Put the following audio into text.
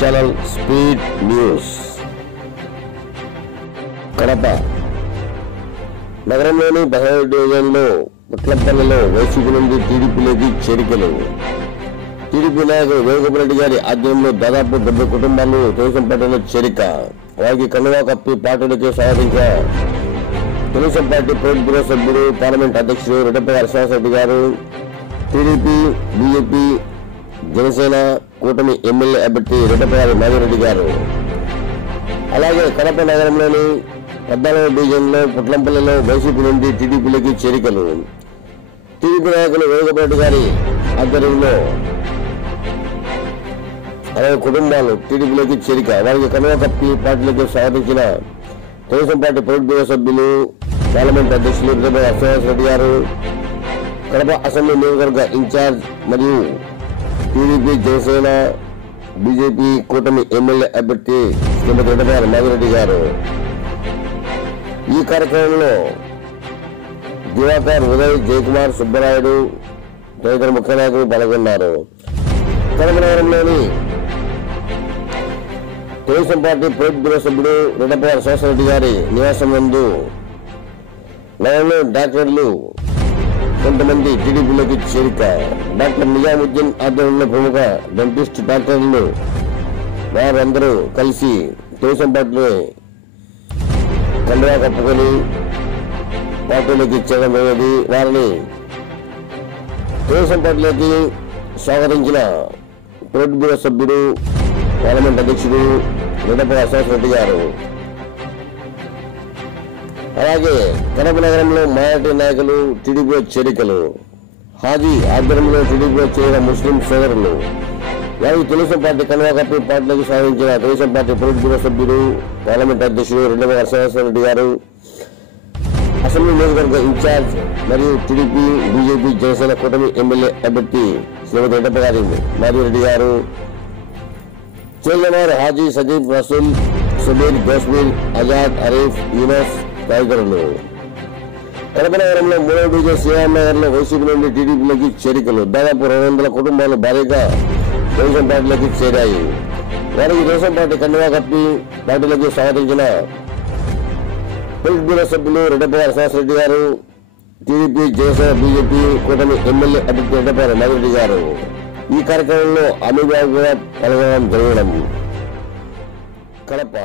Channel speed news. Kadapa నగరంలోని 17 డివిజన్లో పుట్లంపల్లిలో YCP నుండి టీడీపీలోకి చేరికలు. టీడీపీ నాయకుడు వేణుగోపాల్ గారి ఆధ్వర్యంలో దాదాపు 70 కుటుంబాలు తెలుగుదేశం పార్టీలో చేరిక. వారికి కండువా కప్పి పార్టీలోకి స్వాగతించిన తెలుగుదేశం పార్టీ పొలిట్ బ్యూరో సభ్యుడు, పార్లమెంట్ అధ్యక్షుడు రెడ్డప్ప శ్రీనివాసరెడ్డి గారు, టీడీపీ, బీజేపీ, జనసేన కూటమి ఎమ్మెల్యే అభ్యర్థి రెడ్డప్ప మాధవరెడ్డి గారు. అలాగే కడప నగరంలోని 14వ డివిజన్లో పుట్లంపల్లిలో వైసీపీ నుండి టీడీపీలోకి చేరికలు. టీడీపీ నాయకులు వేణుగోపాల్ గారి ఆధ్వర్యంలో 60 కుటుంబాలు టీడీపీలోకి చేరిక. వారికి కండువా కప్పి పార్టీలోకి స్వాగతించిన తెలుగుదేశం పార్టీ పొలిట్ బ్యూరో సభ్యులు, పార్లమెంట్ అధ్యక్షులు రెడ్డప్ప శ్రీనివాసరెడ్డి గారు, కడప అసెంబ్లీ నియోజకవర్గ ఇన్ఛార్జ్ మరియు టీడీపీ, జనసేన, బీజేపీ కూటమి ఎమ్మెల్యే అభ్యర్థి శ్రీమతి రెడ్డప్ప మాధవరెడ్డి గారు. ఈ కార్యక్రమంలో దివాకర్, ఉదయ్, జయకుమార్, సుబ్బరాయుడు తదితర ముఖ్య నాయకులు పాల్గొన్నారు. కడప నగరంలోని తెలుగుదేశం పార్టీ పొలిట్ బ్యూరో సభ్యుడు రెడ్డప్ప శ్రీనివాసరెడ్డి గారి నివాసం నందు నగరంలో డాక్టర్లు కొంతమంది టీడీపీలోకి చేరిక. డాక్టర్ నిజాముద్దీన్ ఆధ్వర్యంలో ప్రముఖ డెంటిస్ట్ డాక్టర్లు వారందరూ కలిసి తెలుగుదేశం పార్టీలో కండువా కప్పుకొని పార్టీలోకి చేరడం అనేది. వారిని తెలుగుదేశం పార్టీలోకి స్వాగతించిన పొలిట్ బ్యూరో సభ్యుడు, పార్లమెంట్ అధ్యక్షుడు రెడ్డప్ప శ్రీనివాసరెడ్డి గారు. అలాగే కడప నగరంలో మైనారిటీ నాయకులు టీడీపీలో చేరికలు. హాజీ ఆధ్వర్యంలో టీడీపీలో చేరిన ముస్లిం సోదరులు. వారికి తెలుగుదేశం పార్టీ కండువా కప్పి పార్టీలోకి సాధించిన తెలుగుదేశం పార్టీ పొలిట్ బ్యూరో సభ్యుడు, పార్లమెంట్ అధ్యక్షుడు రెడ్డప్ప శ్రీనివాసరెడ్డి గారు, అసెంబ్లీ నియోజకవర్గ ఇన్ఛార్జ్ మరియు టీడీపీ, బీజేపీ, జనసేన కూటమి ఎమ్మెల్యే అభ్యర్థి శ్రీమతి రెడ్డప్ప మాధవరెడ్డి గారు, చైర్మన్ హాజీ సజీద్, రసూల్, సుబీర్, జస్మీర్, ఆజాద్, హరీఫ్, యూనస్ తదితరులు. కడప నగరంలో 3వ డివిజన్ శ్రీరామ్ నగర్ లో వైసీపీ నుండి టీడీపీలోకి చేరికలు. దాదాపు 200 కుటుంబాలు భారీగా తెలుగుదేశం పార్టీలోకి చేరాయి. వారికి తెలుగుదేశం పార్టీ కండువా కప్పి పార్టీలోకి స్వాగతించిన పొలిట్ బ్యూరో సభ్యులు రెడ్డప్ప శ్రీనివాసరెడ్డి గారు, టీడీపీ, జనసేన, బీజేపీ కూటమి ఎమ్మెల్యే అభ్యర్థి రెడ్డప్ప మాధవరెడ్డి గారు. ఈ కార్యక్రమంలో అమీబాబు కూడా పాల్గొనడం జరగడం. కడప